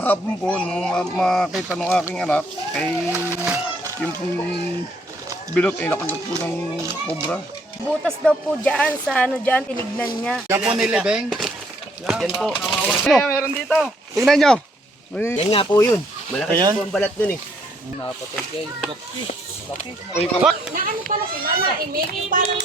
kahapon po, nung makita ng aking anak, ay yung pong bilot ay nakagat po ng cobra. Butas daw po dyan sa dyan, tinignan niya. Yan po nilibeng. Yan po. Ano? Meron dito. Tingnan nyo. Yan nga po yun. Malaki Ayan. po ang balat nun eh. Napatay kayo. Uy, kama. Na ano pala sila na, imiging parang...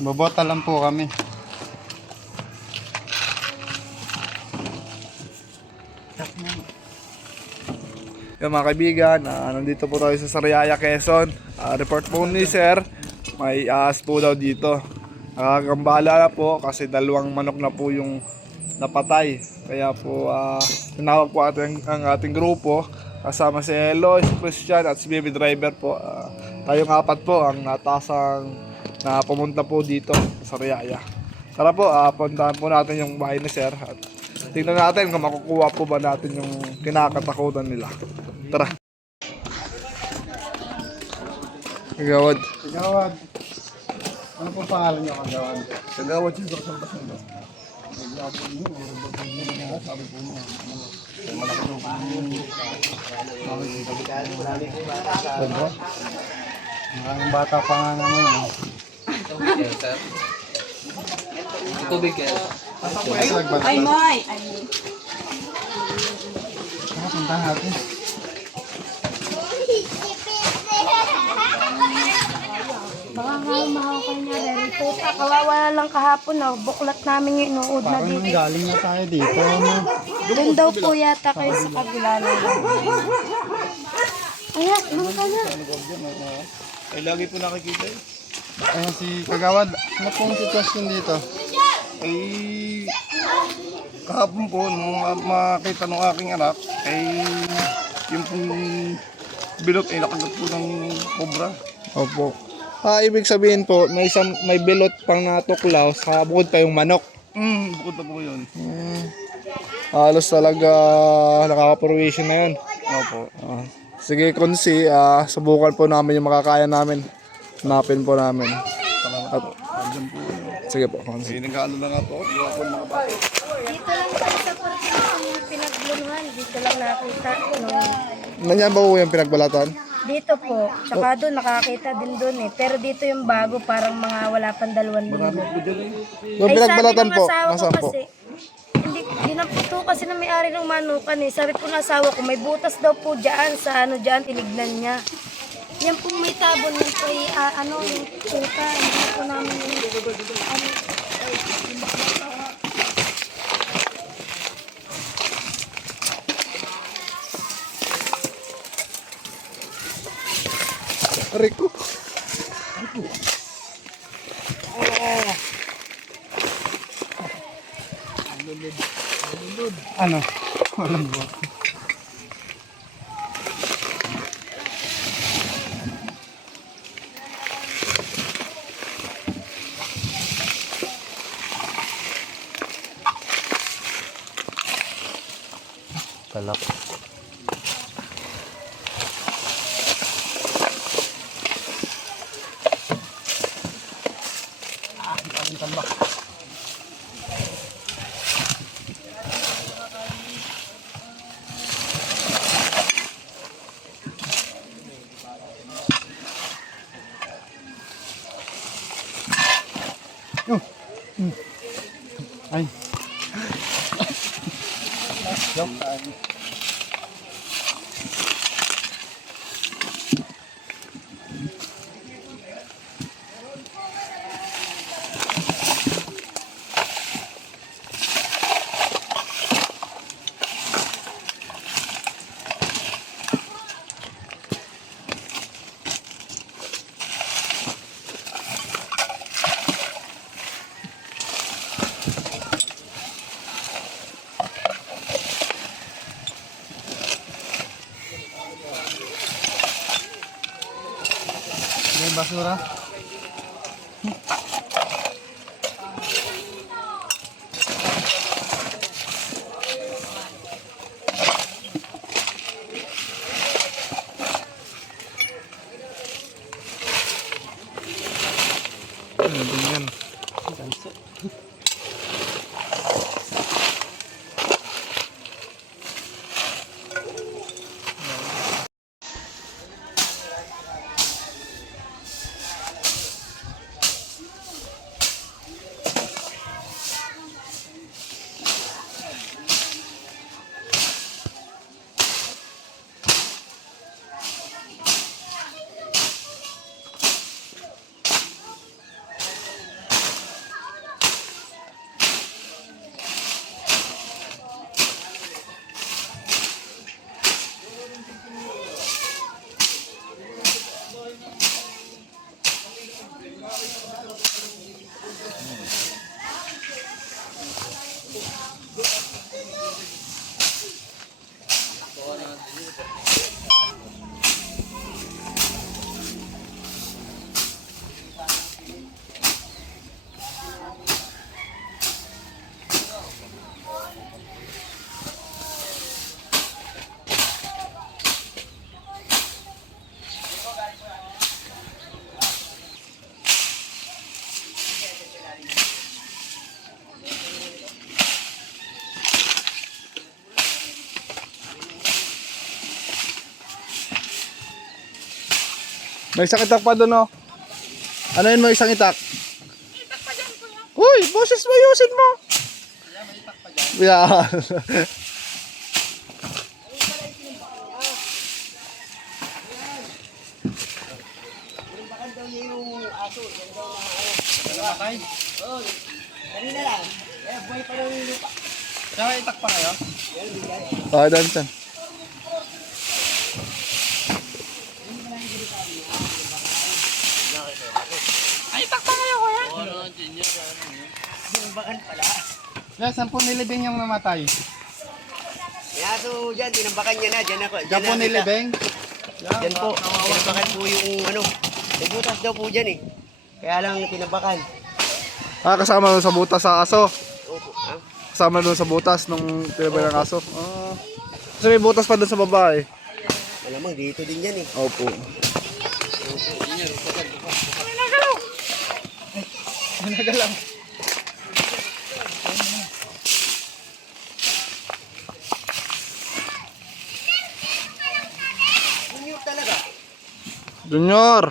Bobota lang po kami. Yung mga kaibigan, nandito po tayo sa Sariaya, Quezon. Report po ni Sir, may ahas po daw dito. Nakakagambala na po kasi 2 manok na po yung napatay. Kaya po tinawag po ang ating grupo. Kasama si Eloy, si Christian at si Baby Driver po. Tayong 4 po ang natasang na pumunta po dito sa Sariaya. Tara po, puntahan po natin yung bahay ni Sir. At tingnan natin kung makukuha po ba natin yung kinakatakutan nila. Tara. Kagawad. Kagawad. Ano po pangalan nyo, Kagawad? Kagawad siya sa basan daw. Maraming bata pa nga naman. Tubig yan. Ay, Moy! Puntahan natin. Baka nga umahaw niya rin. Puta, kawawa na lang kahapon na. Buklat namin yung inuod na Parang dito. galing na tayo dito. Ano? Doon daw po yata kayo sa kabila na lang. Ayan, doon ka na. Ay, lagi po nakikita eh. Ayan si Kagawad. Ano pong sitwasyon dito? Ay, kahapon po, nung makita ng aking anak, ay yung pong bilot ay nakagat po ng cobra. Opo. Ibig sabihin po, may bilot pang natuklaw sa bukod pa yung manok. Bukod na po yun. Halos talaga nakaka-provision na yun. Opo. Sige, Konsi, subukan po namin yung makakaya namin. Hanapin po namin. At, sige po, Konsi. Nag-ano na nga po, gawa po mga bata. Dito lang tayo sa parking yung pinagbuluhan. Dito lang nakita. Nandiyan ba po yung pinagbalatan? Dito po. Tsaka doon, nakakita din doon eh. Pero dito yung bago, parang mga wala pang 2 linggo. Yung pinagbalatan sabi ng po, asawa ko nasaan po? kasi, hindi, ginapito kasi na may-ari ng manukan eh. Sabi po ng asawa ko, may butas daw po dyan sa dyan, tinignan niya. Yan po may tabon, yan po yung puta. Hindi po namin yung, Rico. Ano? Walang buwan. Talak. Ay. May basura. May isang itak pa doon, oh. Ano yun mo isang itak? Itak pa dyan, kuya. Uy, boses mo, ayusin mo. May itak pa dyan. Yeah. Kanina lang. Buhay pa lang yung lupa. Saka itak pa kayo? Okay, dyan, dyan. Tinambakan pala. Yes, 10 nilibing yung namatay. Kaya so dyan, tinambakan niya na. Dyan ako. Diyan po nilibing. Dyan po. Tinambakan po yung ano. May butas daw po dyan eh. Kaya lang tinambakan. Ah, kasama doon sa butas sa aso. Opo. Ha? Kasama doon sa butas nung tinabay ng aso. Ah. Kasi may butas pa doon sa babae. Malamang dito din yan eh. Opo. Nagalaw. Junior talaga. Junior.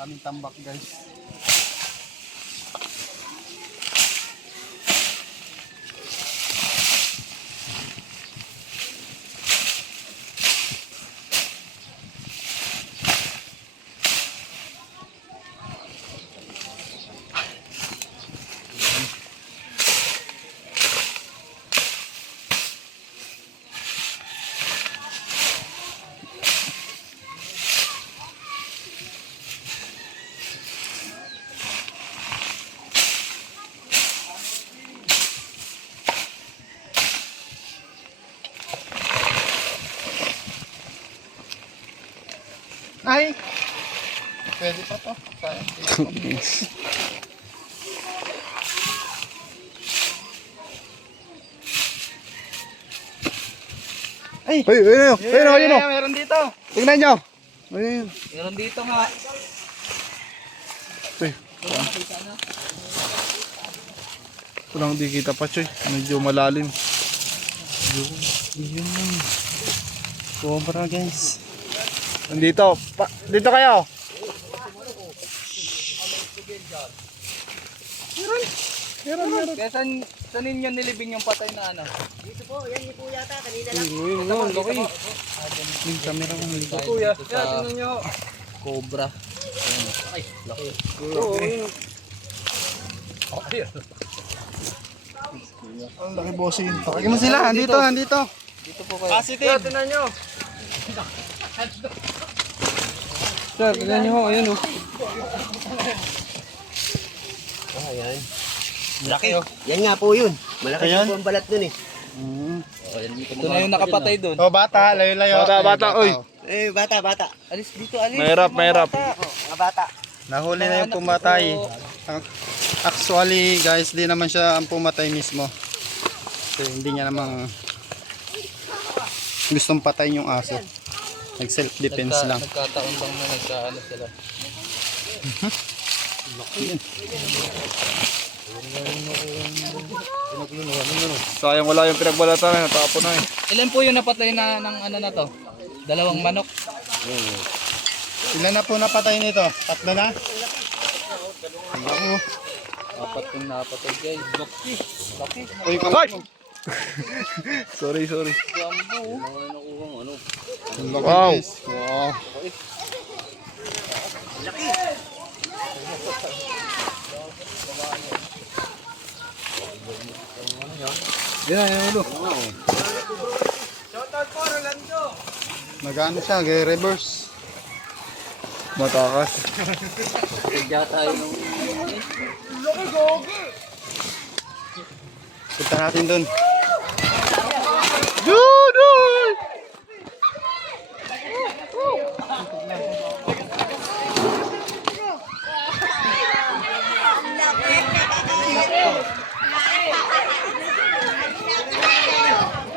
Daming tambak guys. Ay! Pwede pa to. Sayang. Ay! Ay, ayun, ayun, ayun, ayun. Meron dito. Tingnan nyo. Ayun. Meron dito nga. Uy. Ito lang di kita pa, Choy. Medyo malalim. Yun. Sobra guys. Nandito. Dito kayo. Kaya saan ninyo nilibing yung patay na ano? Dito po. Yan yung po yata. Kanina lang. Ayun, laki. Yung camera kong ligo. Kuya, tingnan nyo. Cobra. Ay, laki. Ang laki bossing. Pakinggan mo sila. Andito. Dito po kayo. Positive. Tingnan nyo. Sir, tingnan nyo. Ayun oh. Ah, yan. Laki. Yan nga po yun. Malaki po ang balat dun eh. Ito na yung nakapatay doon. Oh, bata. Layo-layo. Bata, oy. Eh, bata. Alis dito, alis. Mahirap. Mga bata. Nahuli na yung pumatay. Actually, guys, di naman siya ang pumatay mismo. Kasi hindi niya namang gustong patayin yung aso. Nag-self-defense lang. Nagkataon lang na nagkaano sila. Sayang wala yung pinagbalatan. Natapon na eh. Ilan po yung napatay na ng ano na to? 2 manok. Ilan na po napatay nito? 3 na? Apat yung napatay guys. Laki. Uy, Ay! sorry. Gambo. Wow. Wow. Yan, ulo. Nag-ano siya, reverse. Matakas. Sadya tayo nung... Punta natin dun. Judoy!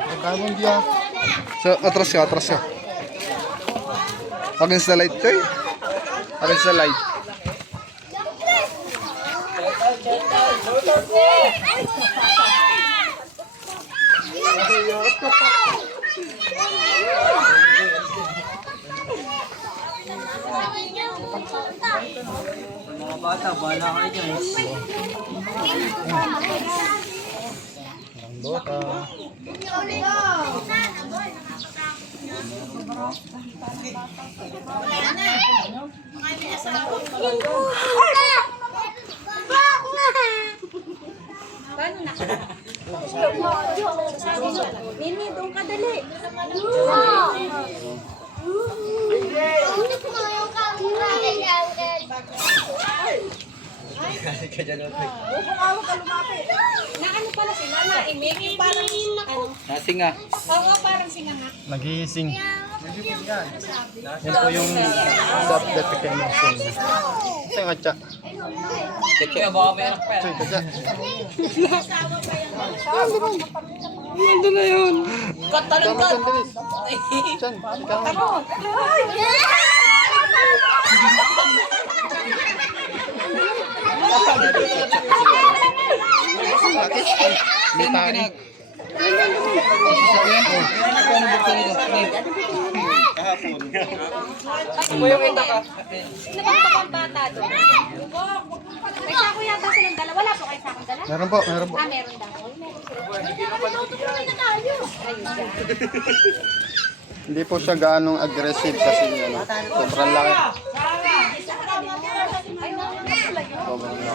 Nagkamon dia. So, atras ka, atras ka. Against the light, Choy. Against the light. Mga bata, bahala kayo dyan. Randota. Nini, doon ka dali. Ano pala sila na imig parang ano. Nasing nga. Oo, parang sila nga. Naghihising. Yan po yung update kay Marcel. Isa nga tsa. Kaya baka may anak pa yan. Choy, tsa. Katalon ka. Chan, ikaw. Sino kinag... Ano buksan nito? Kahapon. Yung ito ka. Sino ba ang bata doon? May sako yata silang dala. Wala po kayo sakong dala? Meron po, meron po. Ah, meron daw. Hindi po siya gaanong aggressive kasi ano, sobrang laki.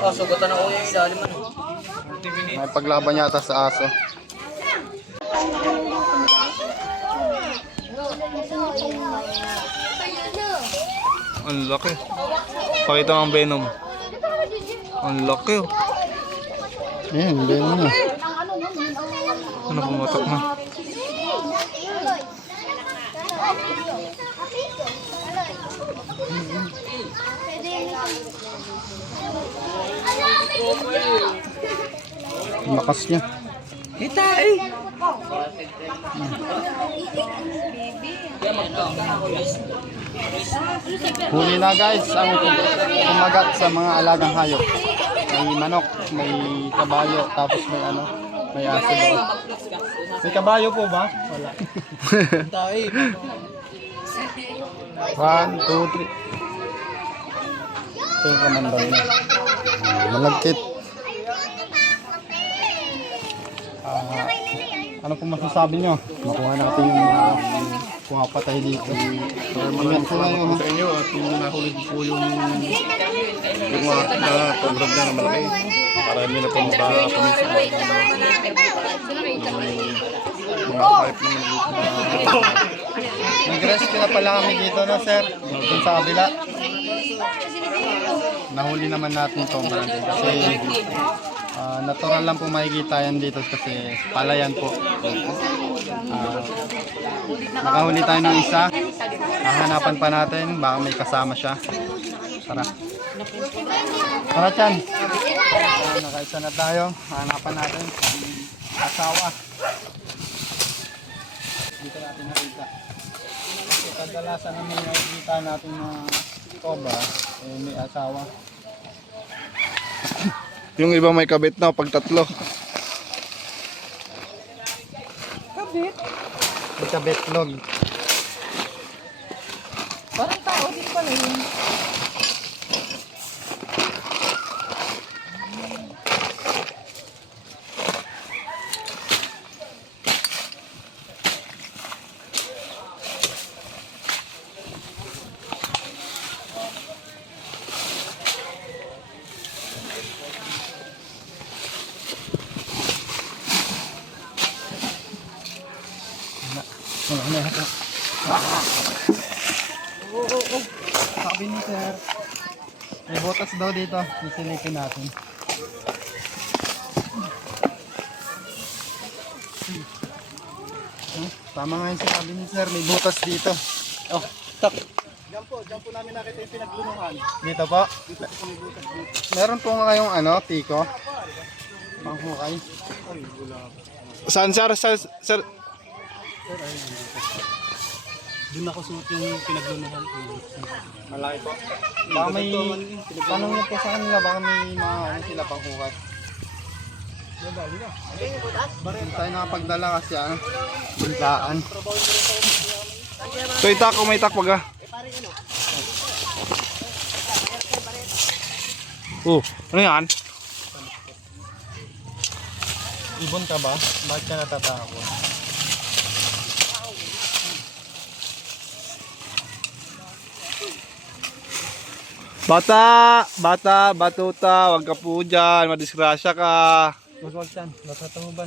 Oh, sugatan ako yung ilalim ano. May paglaban yata sa aso. Ang laki. Pakita mo ang venom. Ang laki oh. Ayan, hindi mo na. Ano pumatak na? Ang lakas niya. Huli na guys ang kumagat sa mga alagang hayop. May manok, may kabayo, tapos may ano, may aso daw. May kabayo po ba? Wala. 1, 2, 3. Ito yung kamandang niya. Malagkit. Ano po masasabi nyo? Makuha natin yung pumapatay dito. Ingat po kayo. Sa inyo at yung nahuli po yung mga program na malaki para hindi na po makapamis sa mga hype naman. Nag-rescue na pala kami dito na sir. Dun sa kabila. Nahuli naman natin ito kasi natural lang po makikita yan dito kasi palayan po. Nakahuli tayo ng isa. Hahanapan pa natin, baka may kasama siya. Tara. Tara Chan. Nakaisa na tayo. Hahanapan natin ang asawa. Dito natin nakita. Kadalasan naman nakikita natin na cobra, may asawa. Yung iba may kabit na pag tatlo. May kabetlog. Parang tao din pala yun. Wala na yata. Sabi ni sir, may butas daw dito. Sisilipin natin. Tama nga yung sinabi ni sir, may butas dito. Oh, tak. Diyan po namin nakita yung pinaglunuhan. Dito po? Dito po may butas dito. Meron po nga kayong tiko? Panghukay. Saan sir? Sir? Doon ako suot yung pinaglunuhan. Malaki po. Baka may, tanong niyo po sa kanila, baka may mga sila panghukay. Hindi tayo nakapagdala kasi biglaan. So itak o may itak wag ah. Ano yan? Ibon ka ba? Bakit ka natatakot? Batuta, wag ka po dyan, madisgrasya ka. Wag yan, baka tumuban.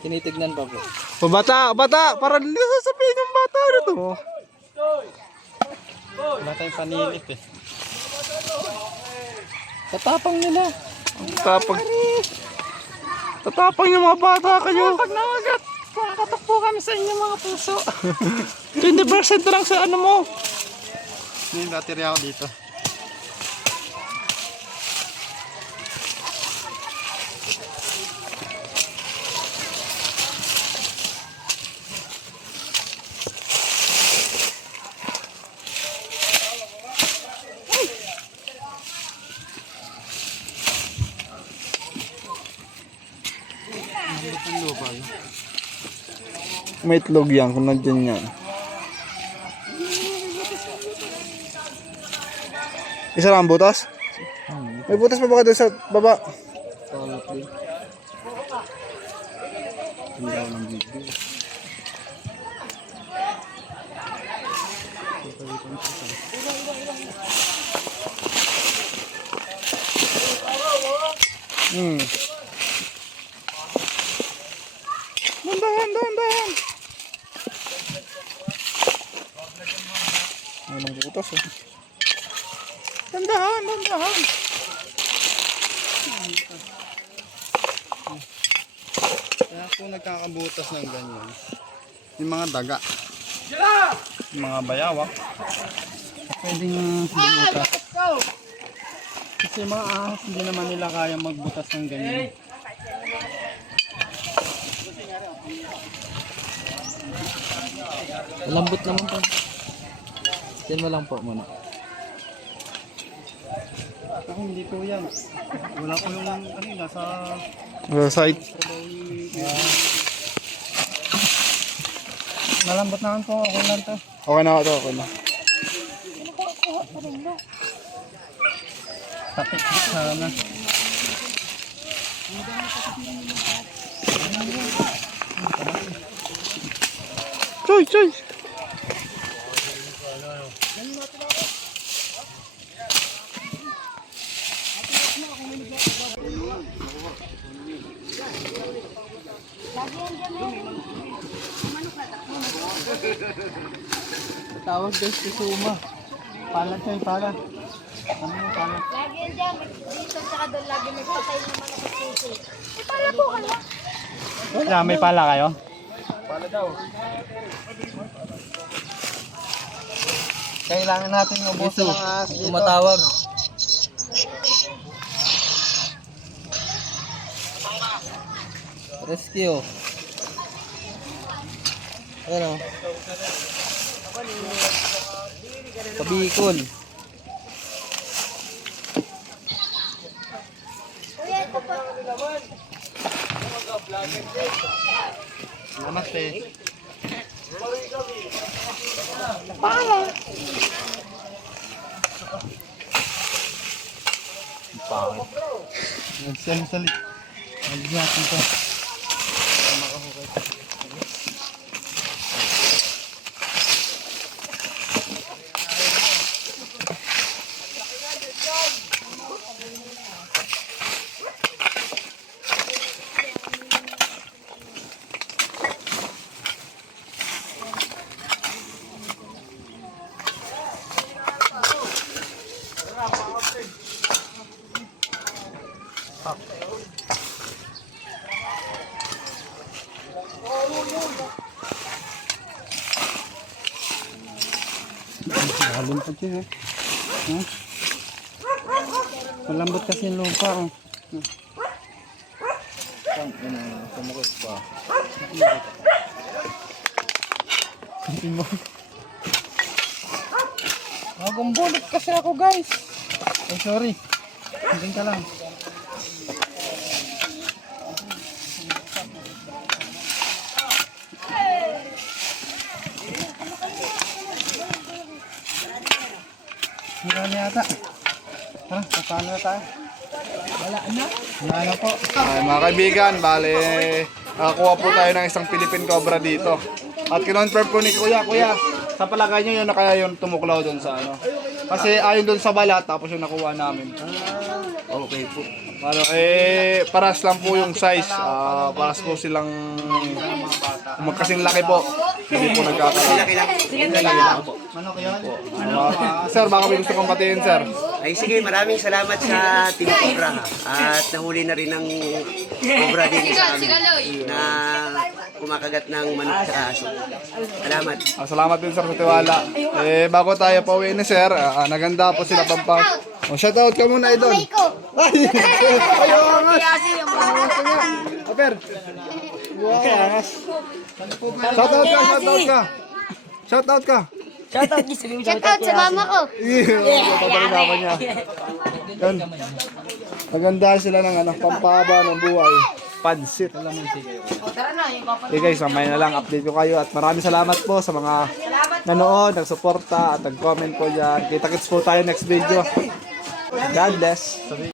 Tinitignan pa po. O bata, para hindi sasabihin yung bata na to. Wala tayong panilit eh. Tatapang nila. Tatapang yung mga bata kayo. Pag nangagat, kakatakbo kami sa inyong mga puso. 20% lang sa ano mo. May baterya ako dito. May itlog yan kung nandyan yan. Isa lang ang butas? May butas pa ba ka doon sa baba? Dahan. Anong butas eh. Dandahan. Kaya kung nagkakabutas ng ganyan, yung mga daga, yung mga bayawak, pwedeng bubutas. Kasi mga ahas, hindi naman nila kaya magbutas ng ganyan. Lambot naman po. Yan mo lang po muna. Ako hindi po yan. Wala po yung nasa Site. malambot naman po. Okay lang to. Okay na ito, okay na. Tapik sana. Choy. Tawag guys si Suma. Palat siya, palat. Ano yung palat? Lagi yan dyan, dito tsaka doon lagi may patay naman ako susi. May pala po kayo. Yeah, may pala kayo? Kailangan natin ubusin ng ahas dito. Tumatawag. Rescue. Ano? Pabikol. Kuya, ito po. Namaste. Pangit. Nagsalit. Nagsalit natin to. Malambot yun, malambot kasi yung lupa, oh. Sumakit pa. Magumbulit kasi ako, guys. Oh, sorry. Hintay ka lang. Hindi yata. Ha? Paano na tayo? Wala na po. Ay, mga kaibigan, bale, nakakuha po tayo ng isang Philippine Cobra dito. At kinonfirm po ni Kuya, sa palagay nyo yun na kaya yung tumuklaw doon sa ano. Kasi ayon doon sa balat, tapos yung nakuha namin. Okay po. Ano, paras lang po yung size. Paras po silang magkasing laki po. Hindi po nagkakaroon. Manok yun? Sir, baka may gusto kong batiin, sir. Ay sige, maraming salamat sa Team Cobra ha. At nahuli na rin ng Cobra din sa amin na kumakagat ng manok sa aso. Salamat. Salamat din, sir, sa tiwala. Bago tayo pauwi ni sir, naganda po sila pampang. Shoutout ka muna, idol. Ay, ayaw angas. Aper. Shoutout ka. Shoutout ka. Shoutout sa mama ko. Yan. Maganda sila ng pampahaba ng buhay. Pansit. Guys, samay na lang. Update ko kayo. At maraming salamat po sa mga nanood, nagsuporta at nag-comment po dyan. Kita-kits po tayo next video. God bless.